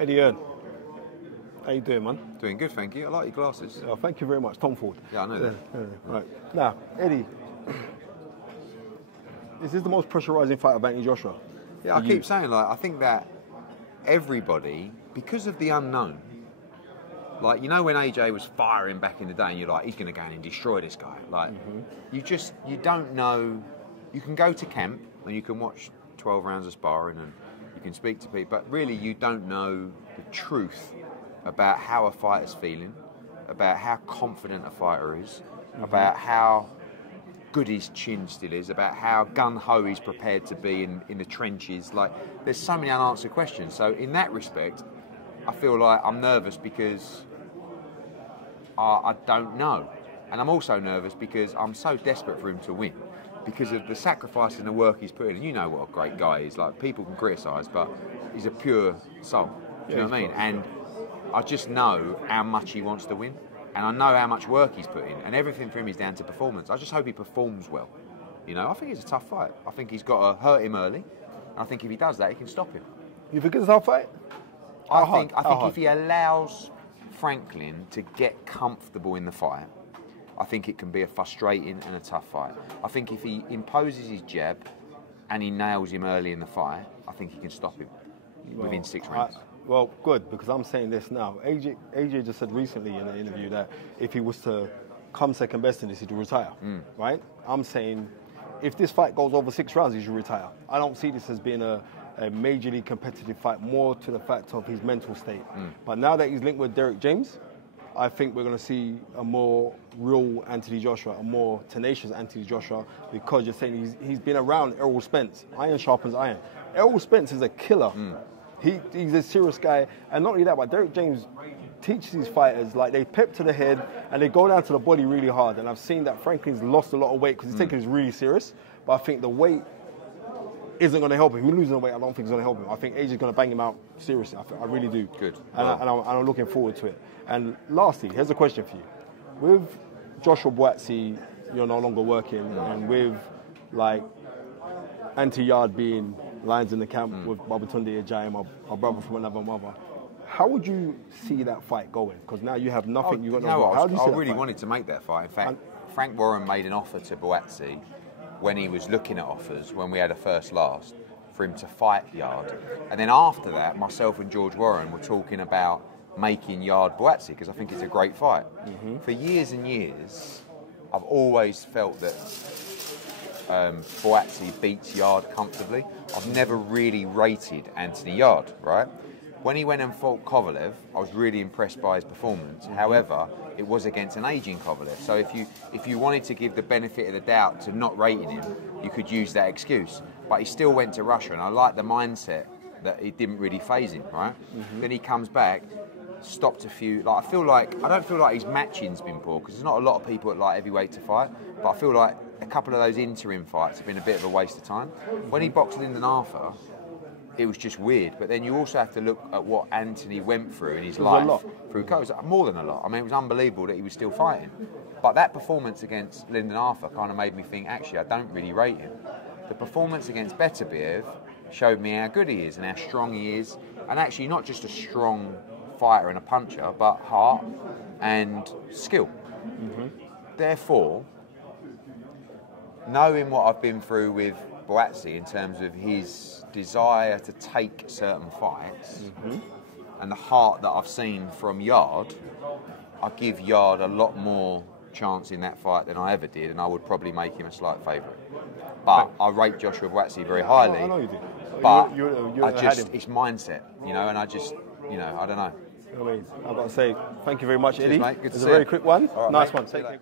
Eddie Hearn. How you doing, man? Doing good, thank you. I like your glasses. Oh, thank you very much, Tom Ford. Yeah, I know that. Right. Now, Eddie, is this the most pressurising fight of Anthony Joshua? Yeah, I keep saying, like, I think that everybody, because of the unknown, like, you know when AJ was firing back in the day and you're like, he's going to go in and destroy this guy. Like, you don't know. You can go to camp and you can watch 12 rounds of sparring and you can speak to people, but really you don't know the truth about how a fighter's feeling, about how confident a fighter is, about how good his chin still is, about how gun-ho he's prepared to be in the trenches. Like, there's so many unanswered questions. So in that respect, I feel like I'm nervous because I don't know. And I'm also nervous because I'm so desperate for him to win, because of the sacrifice and the work he's put in. And you know what a great guy he is. Like, people can criticise, but he's a pure soul. Do you know what I mean? And I just know how much he wants to win. And I know how much work he's put in. And everything for him is down to performance. I just hope he performs well. You know, I think it's a tough fight. I think he's got to hurt him early. And I think if he does that, he can stop him. You think it's a tough fight? I think if he allows Franklin to get comfortable in the fight, I think it can be a frustrating and a tough fight. I think if he imposes his jab and he nails him early in the fight, I think he can stop him within 6 rounds. Well, good, because I'm saying this now. AJ just said recently in an interview that if he was to come second best in this, he'd retire, right? I'm saying if this fight goes over 6 rounds, he should retire. I don't see this as being a majorly competitive fight, more to the fact of his mental state. But now that he's linked with Derek James, I think we're going to see a more real Anthony Joshua, a more tenacious Anthony Joshua, because you're saying he's been around Errol Spence. Iron sharpens iron. Errol Spence is a killer. He's a serious guy. And not only that, but Derek James teaches these fighters, like, they pep to the head and they go down to the body really hard. And I've seen that Franklin's lost a lot of weight because he's taking this really serious. But I think the weight isn't going to help him. Him losing the weight, I don't think is going to help him. I think AJ's going to bang him out seriously. I really do. Good. And I'm looking forward to it. And lastly, here's a question for you. With Joshua Buatsi, you're no longer working, and with, like, Anthony Yarde being lions in the camp with Babatunde Ajayi, my brother from another mother, how would you see that fight going? Because now you have nothing. I really wanted to make that fight. In fact, Frank Warren made an offer to Buatsi when he was looking at offers, when we had a first last, for him to fight Yarde. And then after that, myself and George Warren were talking about making Yarde Buatsi, because I think it's a great fight. For years and years, I've always felt that Buatsi beats Yarde comfortably. I've never really rated Anthony Yarde, right? When he went and fought Kovalev, I was really impressed by his performance. However, it was against an aging Kovalev. So if you wanted to give the benefit of the doubt to not rating him, you could use that excuse. But he still went to Russia, and I like the mindset that it didn't really faze him, right? Then he comes back, stopped a few. Like, I don't feel like his matching's been poor, because there's not a lot of people at light heavyweight to fight. But I feel like a couple of those interim fights have been a bit of a waste of time. When he boxed Lyndon Arthur, it was just weird. But then you also have to look at what Anthony went through in his life. Through COVID, more than a lot. I mean, it was unbelievable that he was still fighting. But that performance against Lyndon Arthur kind of made me think, actually, I don't really rate him. The performance against Beterbiev showed me how good he is and how strong he is. And actually, not just a strong fighter and a puncher, but heart and skill. Therefore, knowing what I've been through with Buatsi in terms of his desire to take certain fights and the heart that I've seen from Yarde, I give Yarde a lot more chance in that fight than I ever did, and I would probably make him a slight favourite. But I rate Joshua Buatsi very highly. I know you do. But it's mindset, you know, and I just, you know, I don't know. I mean, I've got to say, thank you very much, Eddie. Cheers, mate. Good to see you. It's a very quick one. Right, nice mate. one. Take care.